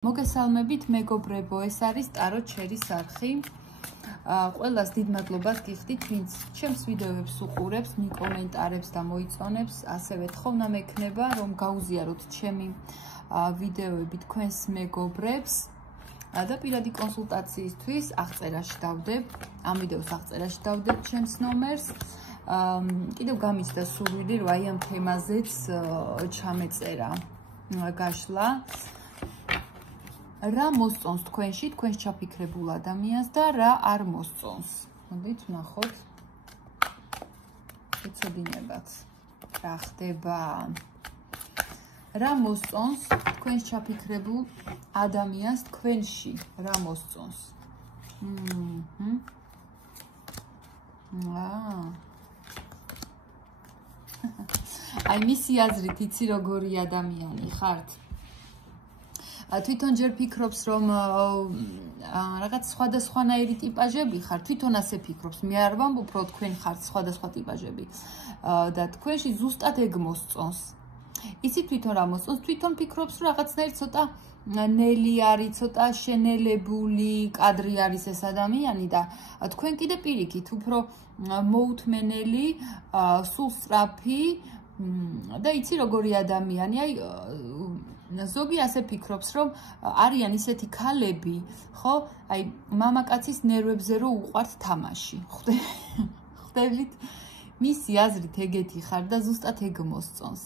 მოგესალმებით მეგობრებო, ეს არის ტარო ჩერის არხი. ყველას დიდ მადლობას გიხდით, ვინც ჩემს ვიდეოებს უყურებს, მიკომენტარებს და მოიწონებს. ასევე თხოვნა მექნება, რომ გაუზიაროთ ჩემი ვიდეოები თქვენს მეგობრებს. და პირადი კონსულტაციისთვის აღწერაში დავდებ, ამ ვიდეოს აღწერაში დავდებ ჩემს ნომერს. კიდევ გამიჩნდა სურვილი, რომ აი ამ თემაზეც ჩამეწერა გაშლა. რა მოსწონს თქვენში, თქვენს ჩაფიქრებულ ადამიანს და რა არ მოსწონს. მოდით ვნახოთ. ეცოდინებათ. რა ხდება? რა მოსწონს თქვენს ჩაფიქრებულ ადამიანს თქვენში, რა მოსწონს? აი მისი აზრით იცი როგორი ადამიანი ხართ? თვითონ ჯერ ფიქრობს, რომ რაღაც სხვადასხვანაირი ტიპაჟები ხარ, თვითონ ასე ფიქრობს. მე არ ვამბობ, რომ თქვენ ხართ სხვადასხვა ტიპაჟები და თქვენში ზუსტად ეგ მოსწონს. იცით თვითონ რა მოსწონს? თვითონ ფიქრობს, რომ რაღაცნაირ ცოტა ნელი არის, ცოტა შენელებული კადრი არის ეს ადამიანი და თქვენ კიდე პირიქით, უფრო მოუთმენელი, სულ სწრაფი და იცი როგორი ადამიანი, აი ზოგი ასე ფიქრობს, რომ არიან ისეთი ქალები, ხო? აი მამაკაცის ნერვებზე რო უყვართ თამაში. ხვდებით? მისი აზრით ეგეთი ხარ და ზუსტად ეგ მოსწონს.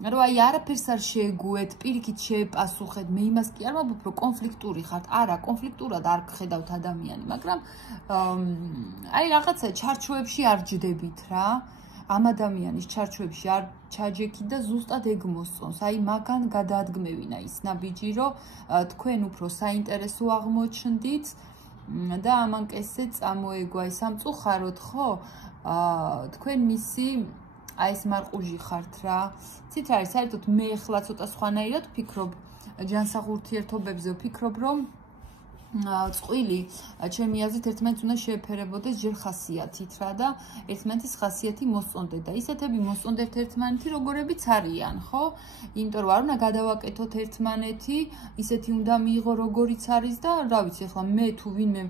რომ აი არაფერს არ შეეგუეთ, პირიქით შეეპასუხეთ, მე იმას კი არ ვამბობ, რომ კონფლიქტური ხართ. არა, კონფლიქტურად არ გხედავთ ადამიანი, მაგრამ აი რაღაცა ჩარჩოებში არ ჯდებით რა. ამ ადამიანის ჩარჩოებში არ ჩაჯექით და ზუსტად ეგ მოსწონს. აი მაგან გადაადგმევინა ის ნაბიჯი, რომ თქვენ უფრო საინტერესო აღმოჩნდით და ამან კესე წამოეგვა ის სამწუხაროდ, ხო? თქვენ მისი აი ეს მარყუჟი ხართ რა. ცით არის, საერთოდ მე ახლა ცოტა სხვანაირად ვფიქრობ ჯანსაღ ურთიერთობებზე, ვფიქრობ, რომ წყვილი ჩემი აზრით ერთმანეთს უნდა შეეფერებოდეს ჯერ ხასიათით რა და ერთმანეთის ხასიათი მოსწონდეთ და ისეთები მოსწონდეთ ერთმანეთი როგორებიც არიან, ხო? იმიტომ რომ არ უნდა გადავაკეთოთ ერთმანეთი, ისეთი უნდა მიიღო როგორიც არის და რა ვიცი, ახლა მე თუ ვინმე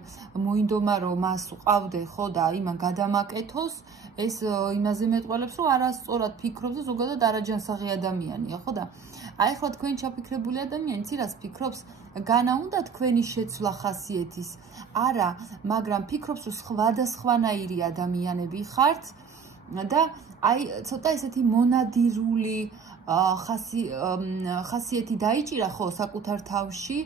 მოინდომა რომ მას უყავდე, ხო და იმან გადამაკეთოს, ეს იმაზე მეტყველებს, რომ არასწორად ფიქრობს და ზოგადად არაჯანსაღი ადამიანია, ხო და აი ახლა თქვენ ჩაფიქრებული ადამიანი ცირას ფიქრობს, განა უნდა თქვენი შეცვლა ხასიეთის. არა, მაგრამ ფიქრობს, რომ სხვადასხვანაირი ადამიანები ხართ და აი ცოტა ესეთი მონადირული ხასიეთი დაიჭირა ხო საკუთარ თავში,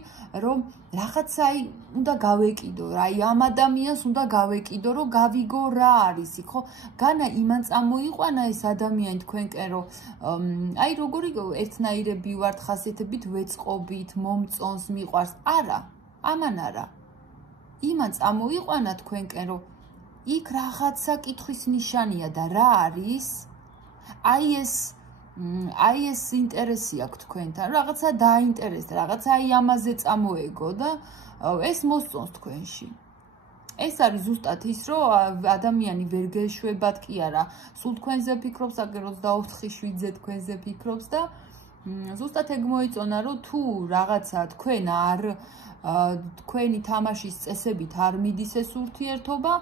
რომ რაღაცა აი უნდა გავეკიდო, აი ამ ადამიანს უნდა გავეკიდო, რომ გავიგო რა არის იქ, ხო? განა იმან წამოიყვანა ეს ადამიანი თქვენკენ, რომ აი როგორი ერთნაირები ვართ ხასიათებით, ვეწყობით, მომწონს, მიყვარს. არა, ამან არა. იმან წამოიყვანა თქვენკენ, რომ იქ რაღაცა კითხვის ნიშანია და რა არის? აი ეს ინტერესი აქვს თქვენთან, რაღაცა დაინტერესდა, რაღაცა აი ამაზე წამოეგო და ეს მოსწონს თქვენში. ეს არის ზუსტად ის, რომ ადამიანი ვერ გეშვებათ კი არა, სულ თქვენზე ფიქრობს, აგერ 24/7-ზე თქვენზე ფიქრობს და ზუსტად ეგ მოიწონა, რომ თუ რაღაცა თქვენ არ თქვენი თამაშის წესებით არ მიდის ეს ურთიერთობა,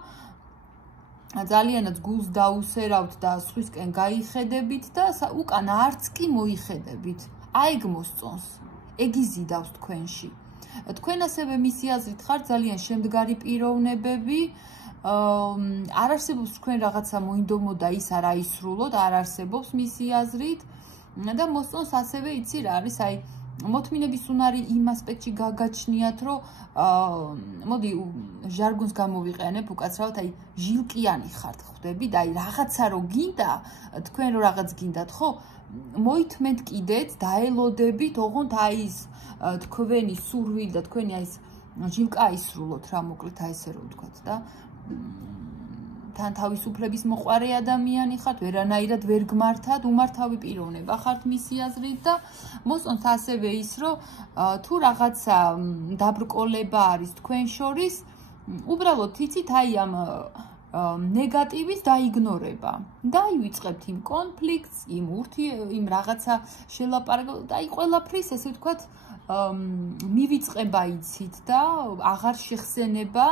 ძალიანაც გულს დაუსერავთ და სხვისკენ გაიხედებით და უკან არც კი მოიხედებით. აი ეგ მოსწონს. ეგ იზიდავს თქვენში. თქვენ ასევე მისი აზრით ხართ ძალიან შემდგარი პიროვნებები, არ არსებობს თქვენ რაღაცა მოინდომოდა ის არ აისრულოთ, არ არსებობს მისი აზრით და მოსწონს ასევე იცი რა არის, აი მოთმინების უნარი იმ ასპექტში გაგაჩნიათ, რომ მოდი ჟარგონს გამოვიყენებ უკაცრავად, აი ჟილკიანი ხართ, ხვდები და აი რაღაცა რო გინდა, თქვენ რო რაღაც გინდათ, ხო? მოითმენთ კიდეც, დაელოდებით, ოღონდ აი ის თქვენი სურვილი და თქვენი აი ეს ჟილკა აისრულოთ რა, მოკლედ აი ესე რომ ვთქვათ და თან თავისუფლების მოყვარე ადამიანი ხართ, ვერანაირად ვერ გმართათ, უმართავი პიროვნება ხართ მისი აზრით და მოსწონთ ასევე ის, რომ თუ რაღაცა დაბრკოლება არის თქვენ შორის, უბრალოდ იცით აი ამ ნეგატივის დაიგნორება. დაივიწყებთ იმ კონფლიქტს, იმ რაღაცა შელაპარაკებთ, აი ყველაფრის ესე ვთქვათ, მივიწყება იცით და აღარ შეხსენება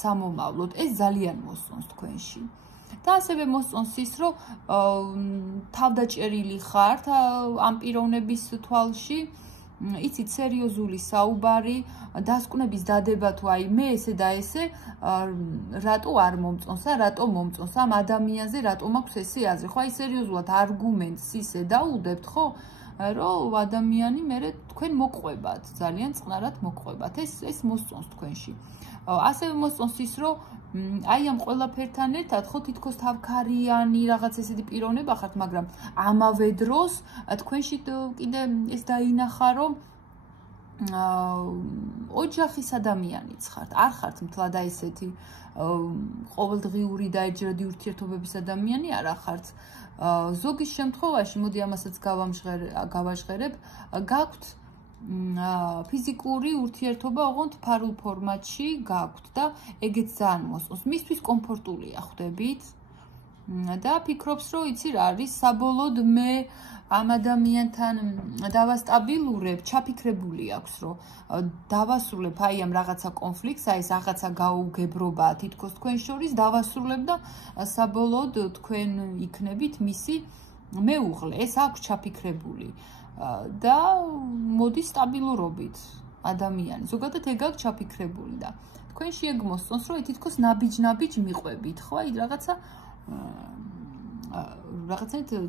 სამომავლოდ. ეს ძალიან მოსწონს თქვენში. და ასევე მოსწონს ის, რომ თავდაჭერილი ხართ ამ პიროვნების თვალში, იცით სერიოზული საუბარი, დასკვნების დადება თუ აი მე ესე და ესე რატო არ მომწონს და რატო მომწონს ამ ადამიანზე, რატო მაქვს ესე აზრი. ხო აი სერიოზულად არგუმენტს ისე დაუდებთ, ხო? რომ ადამიანი მერე თქვენ მოყვებათ, ძალიან წყნარად მოყვებათ. ეს მოსწონს თქვენში. ასევე მოსწონს ის, რომ აი ამ ყველაფერთან ერთად ხო თითქოს თავქარიანი რაღაც ესეთი პიროვნება ხართ, მაგრამ ამავე დროს თქვენში კიდე ეს დაინახა, რომ ოჯახის ადამიანიც ხართ, არ ხართ მთლად აი ესეთი ყოველდღიური და ეჯერადი ურთიერთობების ადამიანი არ ხართ. ზოგის შემთხვევაში, მოდი ამასაც გავაჟღერებ, გაქვთ ფიზიკური ურთიერთობა ოღონდ ფარულ ფორმატში გაქვთ და ეგეც ძალიან მოსწონს. მისთვის კომფორტულია ხვდებით და ფიქრობს, რომ იცი რა არის, საბოლოოდ მე ამ ადამიანთან დავასტაბილურებ, ჩაფიქრებული აქვს, რომ დავასრულებ აი ამ რაღაცა კონფლიქტს, აი ეს რაღაცა გაუგებრობა თითქოს თქვენ შორის დავასრულებ და საბოლოოდ თქვენ იქნებით მისი მეუღლე. ეს აქვს ჩაფიქრებული. და მოდი სტაბილურობით ადამიანი. ზოგადად ეგ აქვს ჩაფიქრებული და თქვენში ეგ მოსწონს, რომ თითქოს ნაბიჯ მიყვებით, ხო? აი რაღაცა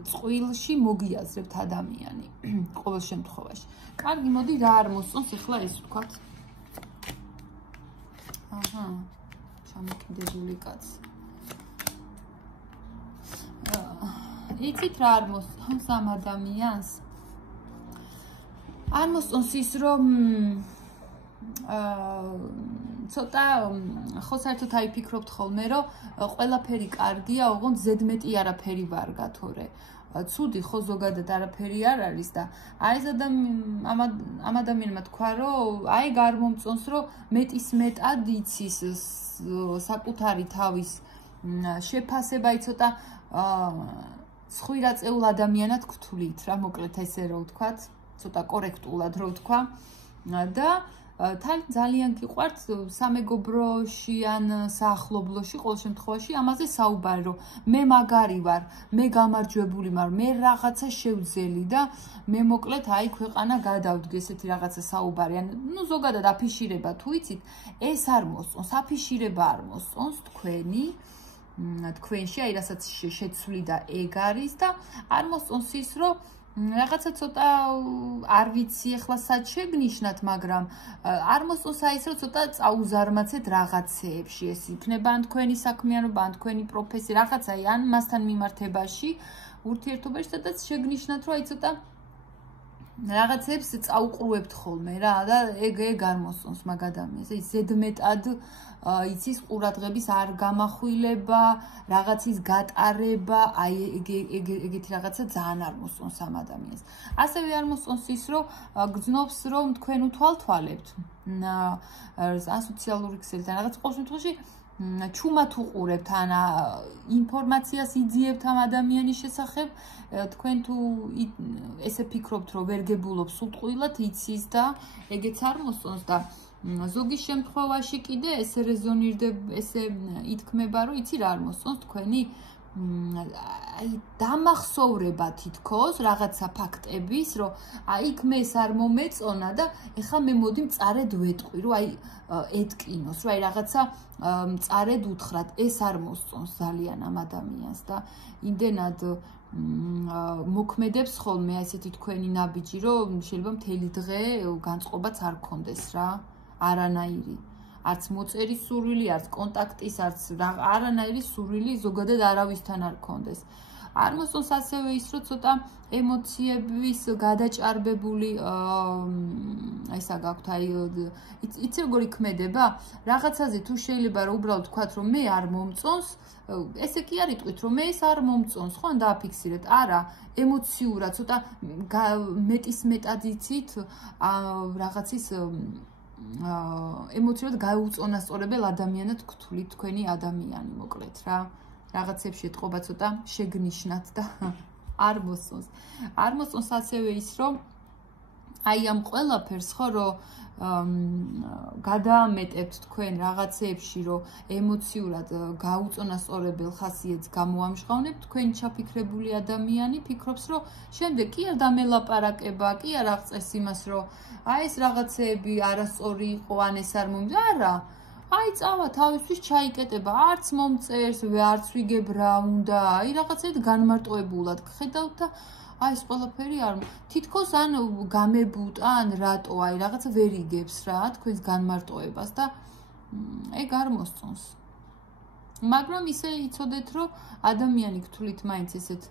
წვილში მოგიაზრებთ ადამიანი ყოველ შემთხვევაში. კარგი, მოდი რა არ მოსწონს ახლა ეს ვთქვათ. აჰა, ჩამოკიდებული კაცი. იცით რა არ მოსწონს ამ ადამიანს? არ მოსწონს ის, რომ ცოტა ხო საერთოდ აი ფიქრობთ ხოლმე, რომ ყველაფერი კარგია, ოღონდ ზედმეტი არაფერი ვარ გათორე. ცუდი ხო ზოგადად არაფერი არ არის და აი ეს ამ ადამიანმა თქვა, რომ აი გამომწონს, რომ მეტის მეტად იცის საკუთარი თავის შეფასება, აი ცოტა ცხვირაწეულ ადამიანად გთვლით რა, მოკლედ ესე რო ვთქვათ. ცოტა კორექტულად რო ვთქვა და თან ძალიან გიყვართ სამეგობროში ან საახლობლოში ყოველ შემთხვევაში ამაზე საუბარი, რომ მე მაგარი ვარ, მე გამარჯვებული ვარ, მე რაღაცა შევძელი და მე მოკლედ აი ქვეყანა გადავდგე ესეთი რაღაცა საუბარი. ანუ ზოგადად აფიშირება თუ იცით, ეს არ მოსწონს, აფიშირება არ მოსწონს თქვენში, აი რასაც შეცვლი და ეგ არის და არ მოსწონს ის, რომ რაღაცა ცოტა არ ვიცი ახლა სად შეგნიშნათ, მაგრამ არ მოსწონს აი ეს, რომ ცოტა წაუზარმაცეთ რაღაცეებში, ეს იქნება ან თქვენი საქმიანობა, ან თქვენი პროფესია, რაღაცა ან მასთან მიმართებაში, ურთიერთობაში, სადაც შეგნიშნათ, რომ აი ცოტა რაღაცებს წაუყურებთ ხოლმე რა და ეგ არ მოსწონს მაგ ადამიანს. ეს ზედმეტად იცის ყურადღების არ გამახვილება, რაღაცის გატარება, აი ეგეთი რაღაცა ძალიან არ მოსწონს ამ ადამიანს. ასევე არ მოსწონს ის, რომ გძნობს, რომ თქვენ უთვალთვალებთ ასოციალური ქსელთან რაღაც ყოველ შემთხვევაში ჩუმად უყურებთ ან ინფორმაციას იძიებთ ამ ადამიანის შესახებ, თქვენ თუ ესე ფიქრობთ, რომ ვერ გებულობ სულტყვილად იცის და ეგეც არ მოსწონს და ზოგი შემთხვევაში კიდე ესე რეზონირდება, ესე ითქმება, რომ იცი რა არ მოსწონს თქვენი აი დამახსოვრება თითქოს რაღაცა ფაქტების, რომ აი იქ მე ეს არ მომეწონა და ეხლა მე მოდი მწარედ ვეტყვი, რომ აი ეთკინოს, რომ აი რაღაცა მწარედ უთხრათ, ეს არ მოსწონს ძალიან ამ ადამიანს და იმდენად მოქმედებს ხოლმე ესეთი თქვენი ნაბიჯი, რომ შეიძლება მთელი დღე განწყობაც არ გქონდეს რა, არანაირი. არც მოწერის სურვილი, არც კონტაქტის, არც არანაირი სურვილი ზოგადად არავისთან არ გქონდეს. არ მოსწონს ასევე ის, რომ ცოტა ემოციების გადაჭარბებული ესა გაქვთ, აი იცი როგორ იქმედება? რაღაცაზე თუ შეიძლება რომ უბრალოდ თქვათ, რომ მე არ მომწონს, ესე კი არ იტყვით, რომ მე ეს არ მომწონს, ხო, ან დააფიქსირეთ. არა, ემოციურად ცოტა მეტის მეტად იცით რაღაცის ემოციურად გაუწონასწორებელ ადამიანად გთვლით თქვენი ადამიანი, მოკლედ რა. რაღაცებში ეთყობა ცოტა შეგნიშნათ და არ მოსწონს. არ მოსწონს ასევე ის, რომ აი ამ ყველაფერს ხო რომ გადაამეტებთ თქვენ რაღაცეებში რომ ემოციურად გაუწონასწორებელ ხასიათს გამოამჟღავნებთ თქვენ ჩაფიქრებული ადამიანი ფიქრობს რომ შემდეგ კი არ დამელაპარაკება კი არ აღწევს იმას რომ აი ეს რაღაცეები არასწორი იყო ან ეს არ მომდა არა აი წავა თავისთვის ჩაიკეტება არც მომწერს არც ვიგებ რა უნდა აი რაღაცეები განმარტოებულად გხედავთ და აი ეს ყველაფერი არ თითქოს ან გამებუტა ან რატო აი რაღაცა ვერ იგებს რა თქვენს განმარტოებას და ეგ არ მოსწონს მაგრამ ისე იცოდეთ რომ ადამიანი გთვლით მაინც ესეთ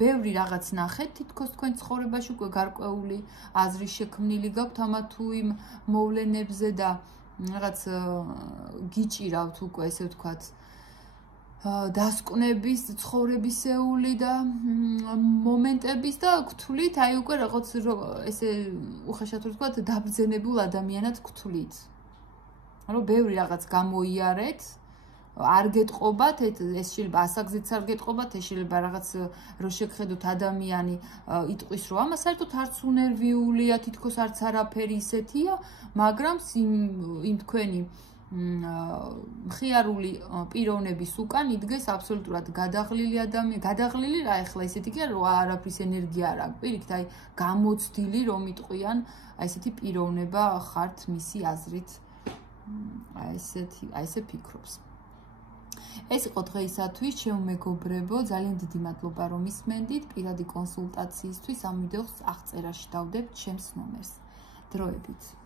ბევრი რაღაც ნახეთ თითქოს თქვენ ცხოვრებაში უკვე გარკვეული აზრი შექმნილი გაქვთ ამა თუ იმ მოვლენებზე და რაღაც გიჭირავთ უკვე ესე ვთქვათ დასკვნების ცხოვრებისეული და მომენტების და გთვლით აი უკვე რაღაც ესე უხეშად ვთქვათ დაბრძენებულ ადამიანად გთვლით რომ ბევრი რაღაც გამოიარეთ არ გეტყობათ ეს შეიძლება ასაგზიც არ გეტყობათ ეს შეიძლება რაღაც რო შეგხედოთ ადამიანი იტყვის რომ ამას საერთოდ არც უნერვიულია თითქოს არც არაფერი ისეთია მაგრამ იმ თქვენი მხიარული პიროვნების უკან იდგეს აბსოლუტურად გადაღლილი ადამიანი გადაღლილი რა ეხლა ისეთი კი არა რომ არაფრის ენერგია არ აქვს პირიქით აი გამოცდილი რომ იტყვიან აი ესეთი პიროვნება ხართ მისი აზრით აი ესე ფიქრობს ეს იყო დღეისათვის ჩემო მეგობრებო ძალიან დიდი მადლობა რომ ისმენდით პირადი კონსულტაციისთვის ამ ვიდეოს აღწერაში დავდებთ ჩემს ნომერს დროებით